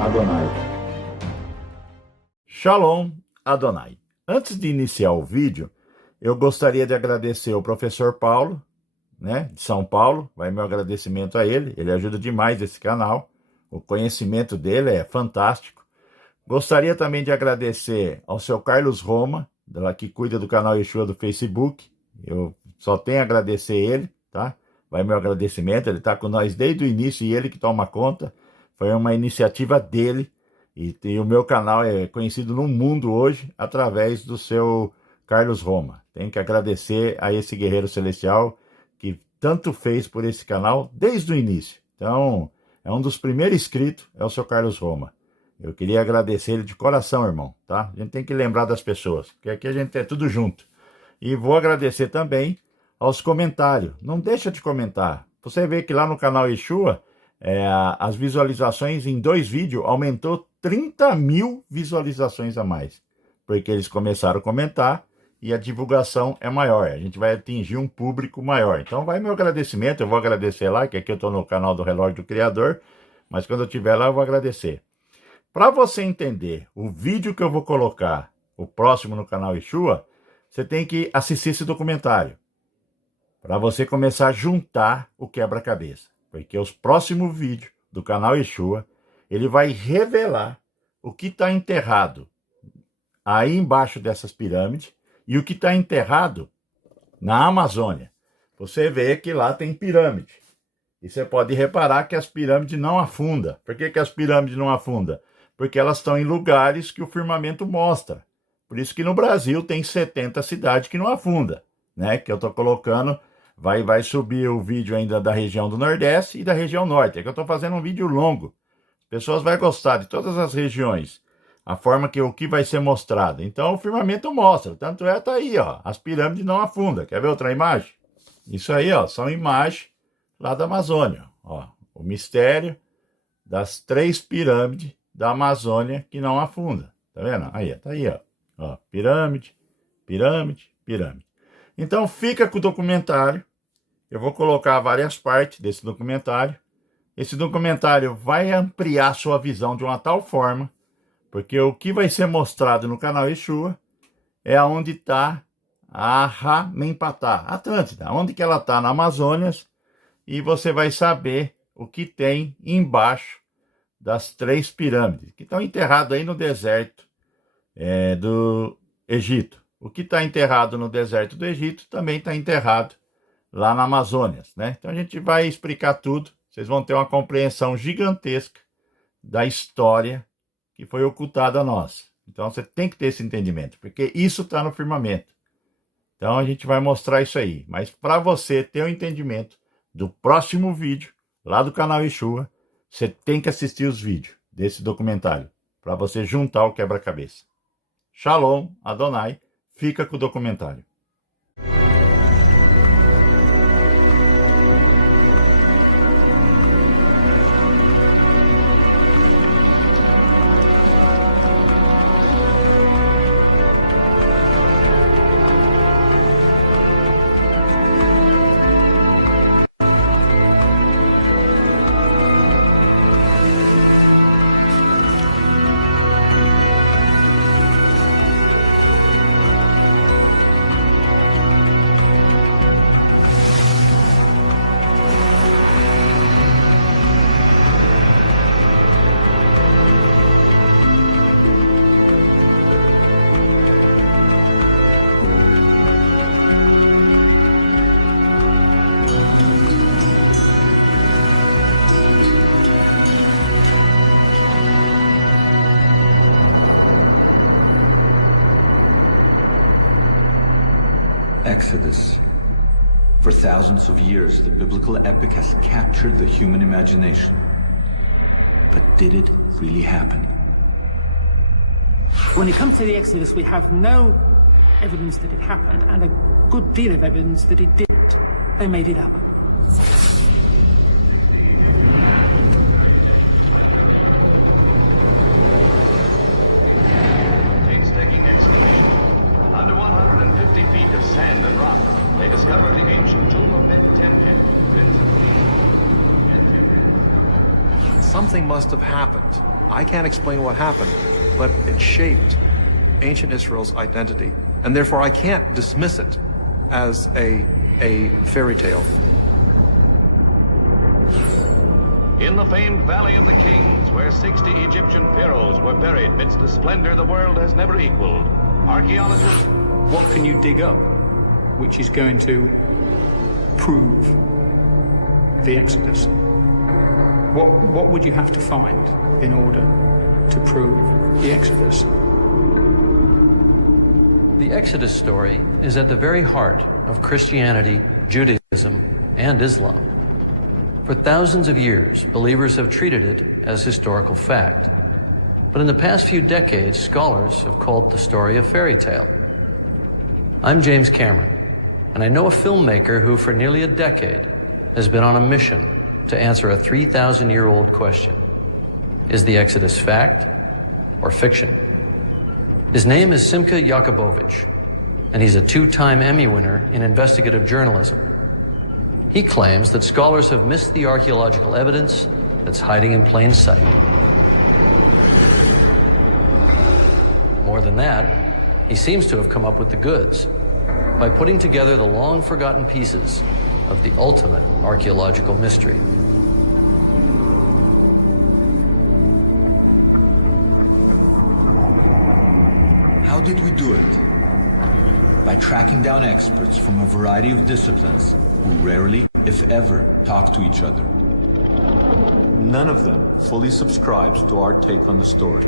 Adonai. Shalom Adonai. Antes de iniciar o vídeo, eu gostaria de agradecer ao professor Paulo, de São Paulo. Vai meu agradecimento a ele. Ele ajuda demais esse canal. O conhecimento dele é fantástico. Gostaria também de agradecer ao seu Carlos Roma, que cuida do canal Yeshua do Facebook. Eu só tenho a agradecer ele, tá? Vai meu agradecimento. Ele está com nós desde o início e ele que toma conta. Foi uma iniciativa dele. E o meu canal é conhecido no mundo hoje através do seu Carlos Roma. Tenho que agradecer a esse guerreiro celestial que tanto fez por esse canal desde o início. Então, é um dos primeiros inscritos, é o seu Carlos Roma. Eu queria agradecer ele de coração, irmão, tá? A gente tem que lembrar das pessoas, porque aqui a gente é tudo junto. E vou agradecer também aos comentários. Não deixa de comentar. Você vê que lá no canal Yeshua, as visualizações em 2 vídeos aumentou 30 mil visualizações a mais. Porque eles começaram a comentar e a divulgação é maior. A gente vai atingir um público maior. Então vai meu agradecimento. Eu vou agradecer lá, que aqui eu estou no canal do Relógio do Criador. Mas quando eu estiver lá eu vou agradecer. Para você entender o vídeo que eu vou colocar, o próximo no canal Yeshua, você tem que assistir esse documentário. Para você começar a juntar o quebra-cabeça. Porque os próximos vídeos do canal Yeshua, ele vai revelar o que está enterrado aí embaixo dessas pirâmides e o que está enterrado na Amazônia. Você vê que lá tem pirâmide. E você pode reparar que as pirâmides não afundam. Por que as pirâmides não afundam? Porque elas estão em lugares que o firmamento mostra. Por isso que no Brasil tem 70 cidades que não afundam, que eu estou colocando. Vai subir o vídeo ainda da região do Nordeste e da região Norte. É que eu estou fazendo um vídeo longo. As pessoas vão gostar de todas as regiões. A forma que o que vai ser mostrado. Então o firmamento mostra. Tanto tá aí, ó. As pirâmides não afundam. Quer ver outra imagem? Isso aí, ó. São imagens lá da Amazônia. Ó. O mistério das 3 pirâmides da Amazônia que não afundam. Tá vendo? Aí, tá aí, ó. Pirâmide, pirâmide, pirâmide. Então fica com o documentário. Eu vou colocar várias partes desse documentário. Esse documentário vai ampliar sua visão de uma tal forma, porque o que vai ser mostrado no canal Yeshua é onde está a Ramempatá, Atlântida, onde que ela está na Amazônia, e você vai saber o que tem embaixo das 3 pirâmides, que estão enterradas aí no deserto do Egito. O que está enterrado no deserto do Egito também está enterrado lá na Amazônia, Então a gente vai explicar tudo. Vocês vão ter uma compreensão gigantesca da história que foi ocultada a nós. Então você tem que ter esse entendimento, porque isso está no firmamento. Então a gente vai mostrar isso aí. Mas para você ter o entendimento do próximo vídeo, lá do canal Yeshua, você tem que assistir os vídeos desse documentário, para você juntar o quebra-cabeça. Shalom, Adonai, fica com o documentário. Exodus. For thousands of years, the biblical epic has captured the human imagination. But did it really happen? When it comes to the Exodus, we have no evidence that it happened and a good deal of evidence that it didn't. They made it up. Painstaking excavation. Under 150 feet of sand and rock, they discovered the ancient tomb of Mentemhit. Something must have happened. I can't explain what happened, but it shaped ancient Israel's identity, and therefore I can't dismiss it as a fairy tale. In the famed Valley of the Kings, where 60 Egyptian pharaohs were buried midst a splendor the world has never equaled, archaeologists... What can you dig up which is going to prove the Exodus? What would you have to find in order to prove the Exodus? The Exodus story is at the very heart of Christianity, Judaism, and Islam. For thousands of years, believers have treated it as historical fact. But in the past few decades, scholars have called the story a fairy tale. I'm James Cameron, and I know a filmmaker who for nearly a decade has been on a mission to answer a 3,000-year-old question. Is the Exodus fact or fiction? His name is Simcha Jakubowicz, and he's a 2-time Emmy winner in investigative journalism. He claims that scholars have missed the archaeological evidence that's hiding in plain sight. More than that, he seems to have come up with the goods by putting together the long-forgotten pieces of the ultimate archaeological mystery. How did we do it? By tracking down experts from a variety of disciplines who rarely, if ever, talk to each other. None of them fully subscribes to our take on the story,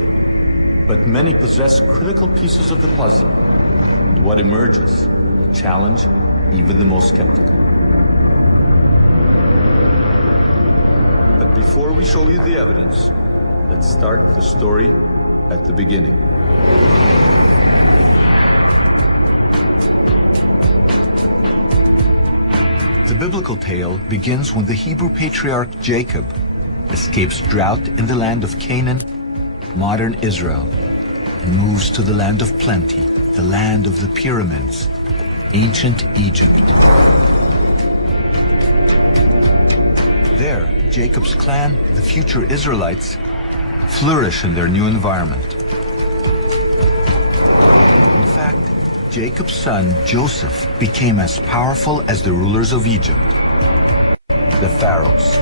but many possess critical pieces of the puzzle, and what emerges will challenge even the most skeptical. But before we show you the evidence, let's start the story at the beginning. The biblical tale begins when the Hebrew patriarch Jacob escapes drought in the land of Canaan, modern Israel, and moves to the land of plenty, the land of the pyramids, ancient Egypt. There, Jacob's clan, the future Israelites, flourish in their new environment. In fact, Jacob's son, Joseph, became as powerful as the rulers of Egypt, the pharaohs.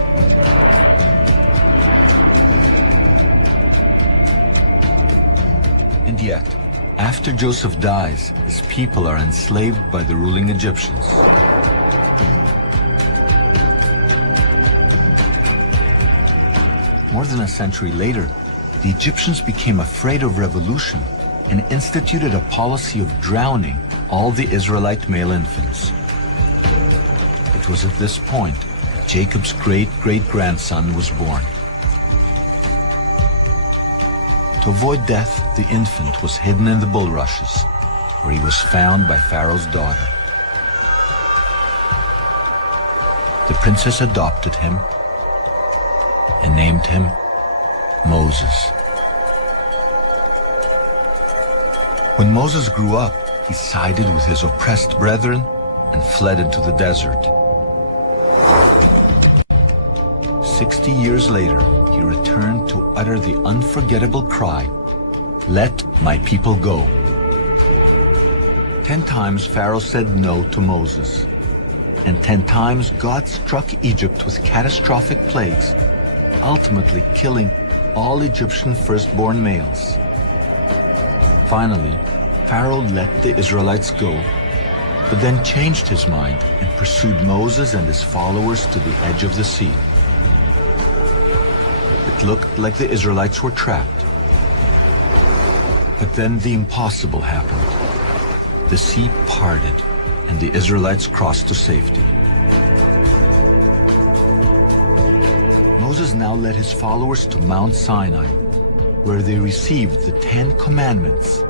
And yet, after Joseph dies, his people are enslaved by the ruling Egyptians. More than a century later, the Egyptians became afraid of revolution and instituted a policy of drowning all the Israelite male infants. It was at this point that Jacob's great-great-grandson was born. To avoid death, the infant was hidden in the bulrushes, where he was found by Pharaoh's daughter. The princess adopted him and named him Moses. When Moses grew up, he sided with his oppressed brethren and fled into the desert. 60 years later, he returned to utter the unforgettable cry, "Let my people go." 10 times Pharaoh said no to Moses, and 10 times God struck Egypt with catastrophic plagues, ultimately killing all Egyptian firstborn males. Finally, Pharaoh let the Israelites go, but then changed his mind and pursued Moses and his followers to the edge of the sea. It looked like the Israelites were trapped. But then the impossible happened. The sea parted, and the Israelites crossed to safety. Moses now led his followers to Mount Sinai, where they received the 10 Commandments,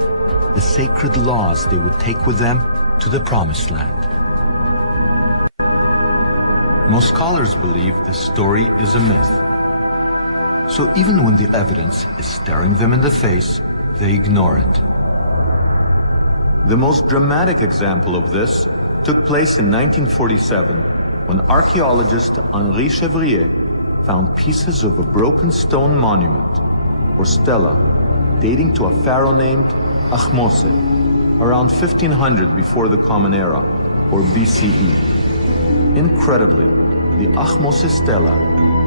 the sacred laws they would take with them to the Promised Land. Most scholars believe this story is a myth. So even when the evidence is staring them in the face, they ignore it. The most dramatic example of this took place in 1947 when archaeologist Henri Chevrier found pieces of a broken stone monument or stela, dating to a pharaoh named Ahmose, around 1500 before the Common Era, or BCE. Incredibly, the Ahmose stela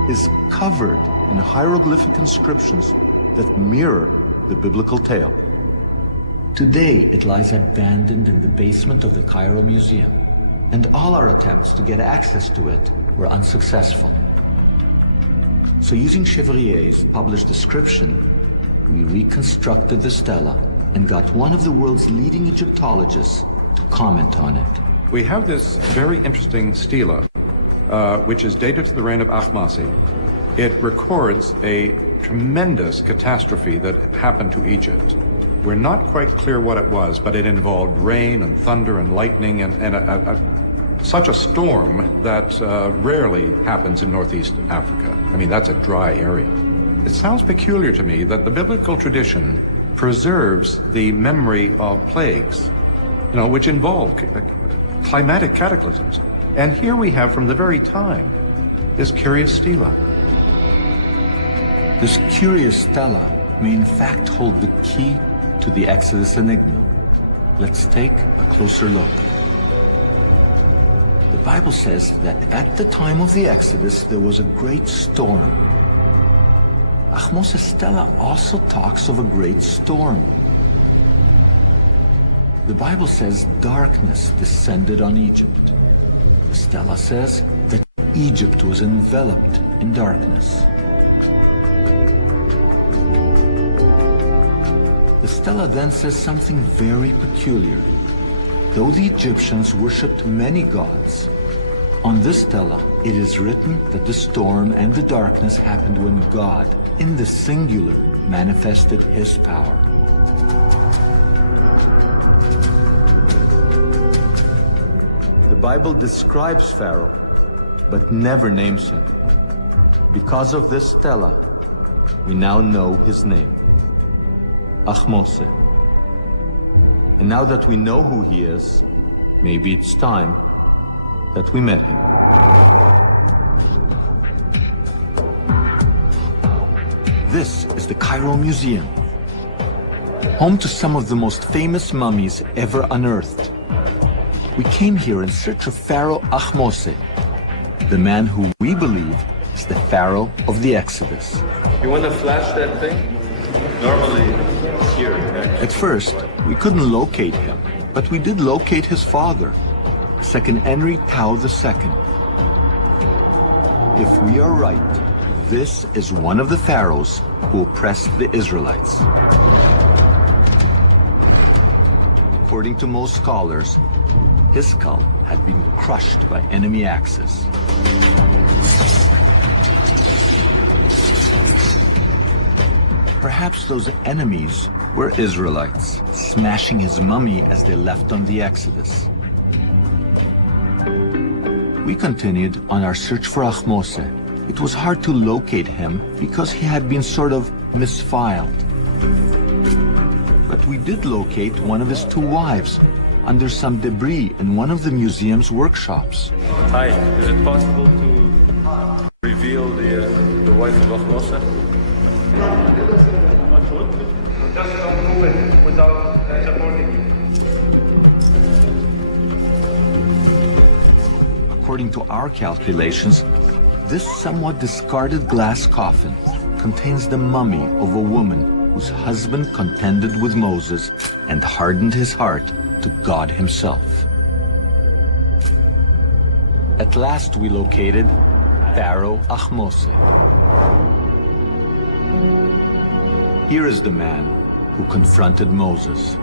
is covered in hieroglyphic inscriptions that mirror the biblical tale. Today, it lies abandoned in the basement of the Cairo Museum, and all our attempts to get access to it were unsuccessful. So using Chevrier's published description, we reconstructed the stela and got one of the world's leading Egyptologists to comment on it. We have this very interesting stela, which is dated to the reign of Ahmose. It records a tremendous catastrophe that happened to Egypt. We're not quite clear what it was, but it involved rain and thunder and lightning and such a storm that rarely happens in Northeast Africa. I mean, that's a dry area. It sounds peculiar to me that the biblical tradition preserves the memory of plagues, which involve climatic cataclysms. And here we have, from the very time, this curious stela. This curious stela may in fact hold the key to the Exodus enigma. Let's take a closer look. The Bible says that at the time of the Exodus, there was a great storm. Ahmose's stela also talks of a great storm. The Bible says darkness descended on Egypt. The stela says that Egypt was enveloped in darkness. The stela then says something very peculiar. Though the Egyptians worshipped many gods, on this stela it is written that the storm and the darkness happened when God, in the singular, manifested his power. The Bible describes Pharaoh, but never names him. Because of this stela, we now know his name, Ahmose. And now that we know who he is, maybe it's time that we met him. This is the Cairo Museum, home to some of the most famous mummies ever unearthed. We came here in search of Pharaoh Ahmose, the man who we believe is the Pharaoh of the Exodus. You want to flash that thing? Normally, here. At first, we couldn't locate him, but we did locate his father, Second Henry Tao II. If we are right, this is one of the pharaohs who oppressed the Israelites. According to most scholars, his skull had been crushed by enemy axes. Perhaps those enemies were Israelites, smashing his mummy as they left on the Exodus. We continued on our search for Ahmose. It was hard to locate him because he had been sort of misfiled. But we did locate one of his two wives under some debris in one of the museum's workshops. Hi, is it possible to reveal the wife of Ahmose? Just don't move it without supporting you. According to our calculations, this somewhat discarded glass coffin contains the mummy of a woman whose husband contended with Moses and hardened his heart to God himself. At last we located Pharaoh Ahmose. Here is the man who confronted Moses.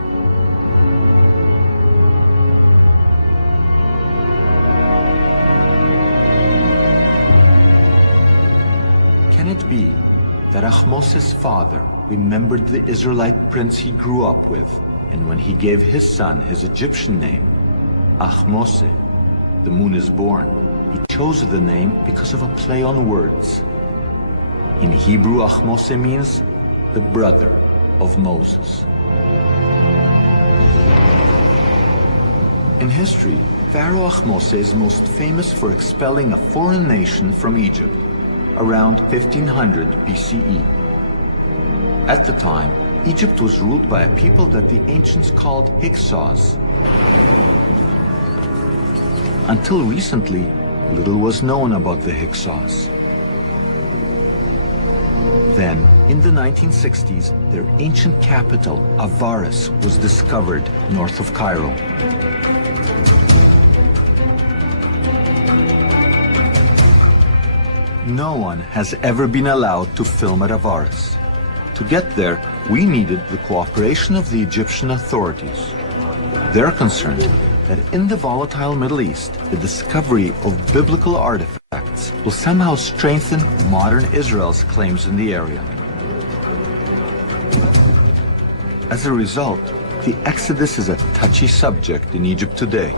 Can it be that Ahmose's father remembered the Israelite prince he grew up with, and when he gave his son his Egyptian name, Ahmose, the moon is born, he chose the name because of a play on words. In Hebrew, Ahmose means the brother of Moses. In history, Pharaoh Ahmose is most famous for expelling a foreign nation from Egypt around 1500 BCE. At the time, Egypt was ruled by a people that the ancients called Hyksos. Until recently, little was known about the Hyksos. Then, in the 1960s, their ancient capital, Avaris, was discovered north of Cairo. No one has ever been allowed to film at Avaris. To get there, we needed the cooperation of the Egyptian authorities. They're concerned that in the volatile Middle East, the discovery of biblical artifacts will somehow strengthen modern Israel's claims in the area. As a result, the Exodus is a touchy subject in Egypt today.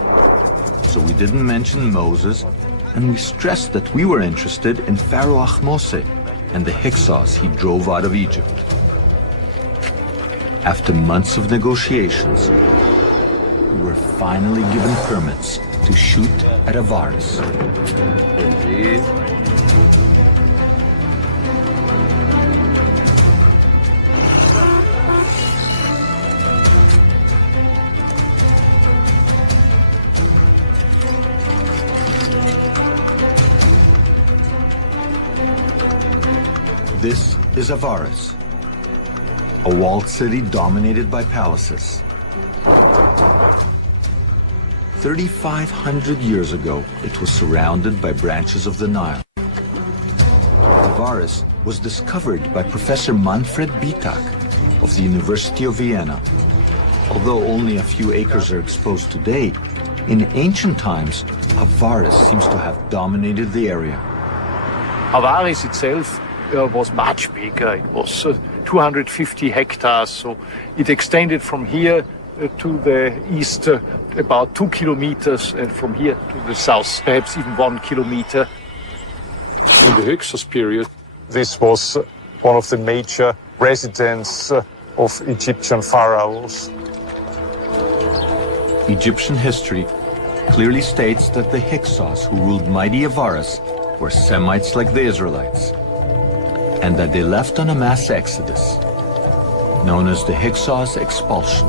So we didn't mention Moses, and we stressed that we were interested in Pharaoh Ahmose and the Hyksos he drove out of Egypt. After months of negotiations, we were finally given permits to shoot at Avaris. Indeed. This is Avaris, a walled city dominated by palaces. 3,500 years ago, it was surrounded by branches of the Nile. Avaris was discovered by Professor Manfred Bitak of the University of Vienna. Although only a few acres are exposed today, in ancient times, Avaris seems to have dominated the area. Avaris itself was much bigger. It was 250 hectares, so it extended from here to the east about 2 kilometers, and from here to the south perhaps even 1 kilometer. In the Hyksos period, this was one of the major residences of Egyptian pharaohs. Egyptian history clearly states that the Hyksos who ruled mighty Avaris were Semites like the Israelites, and that they left on a mass exodus, known as the Hyksos expulsion.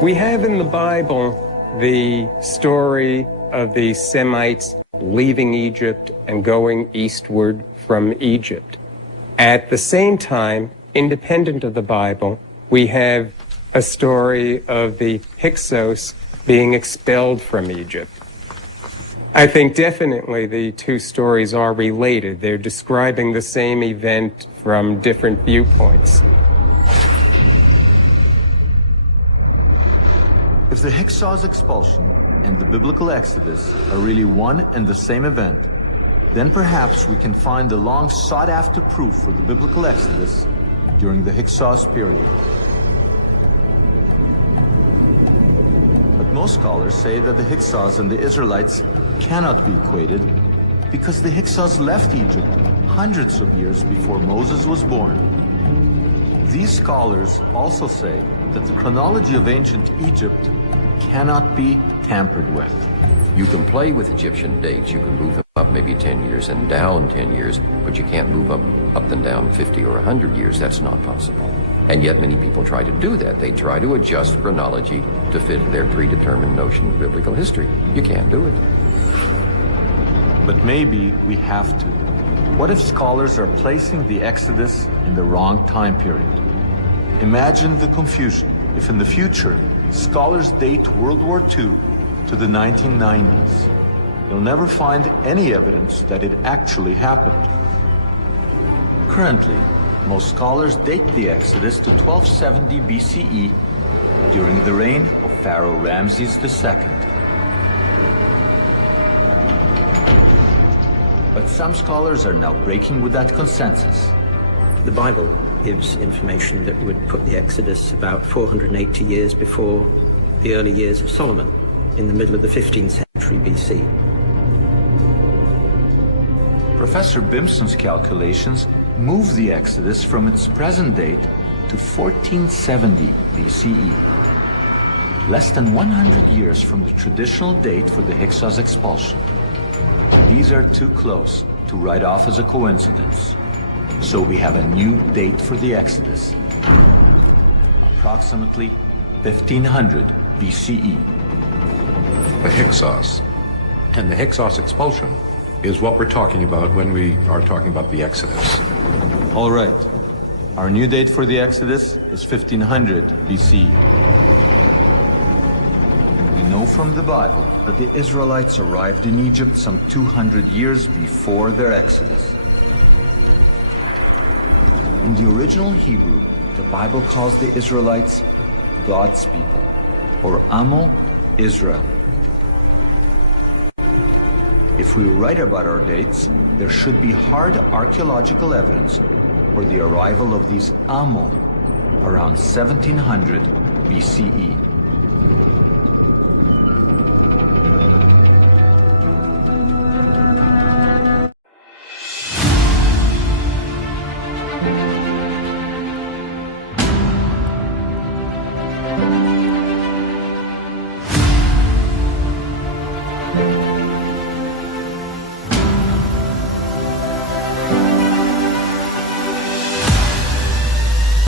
We have in the Bible the story of the Semites leaving Egypt and going eastward from Egypt. At the same time, independent of the Bible, we have a story of the Hyksos being expelled from Egypt. I think definitely the two stories are related. They're describing the same event from different viewpoints. If the Hyksos expulsion and the biblical Exodus are really one and the same event, then perhaps we can find the long sought-after proof for the biblical Exodus during the Hyksos period. But most scholars say that the Hyksos and the Israelites cannot be equated because the Hyksos left Egypt hundreds of years before Moses was born. These scholars also say that the chronology of ancient Egypt cannot be tampered with. You can play with Egyptian dates. You can move them up maybe 10 years and down 10 years, but you can't move them up and down 50 or 100 years. That's not possible. And yet many people try to do that. They try to adjust chronology to fit their predetermined notion of biblical history. You can't do it. But maybe we have to. What if scholars are placing the Exodus in the wrong time period? Imagine the confusion if in the future scholars date World War II to the 1990s. You'll never find any evidence that it actually happened. Currently, most scholars date the Exodus to 1270 BCE during the reign of Pharaoh Ramses II. But some scholars are now breaking with that consensus. The Bible gives information that would put the Exodus about 480 years before the early years of Solomon, in the middle of the 15th century BC. Professor Bimson's calculations move the Exodus from its present date to 1470 BCE, less than 100 years from the traditional date for the Hyksos expulsion. These are too close to write off as a coincidence. So we have a new date for the Exodus. Approximately 1500 BCE. The Hyksos. And the Hyksos expulsion is what we're talking about when we are talking about the Exodus. All right. Our new date for the Exodus is 1500 BCE. We know from the Bible that the Israelites arrived in Egypt some 200 years before their Exodus. In the original Hebrew, the Bible calls the Israelites God's people, or Amo Israel. If we write about our dates, there should be hard archaeological evidence for the arrival of these Amo around 1700 BCE.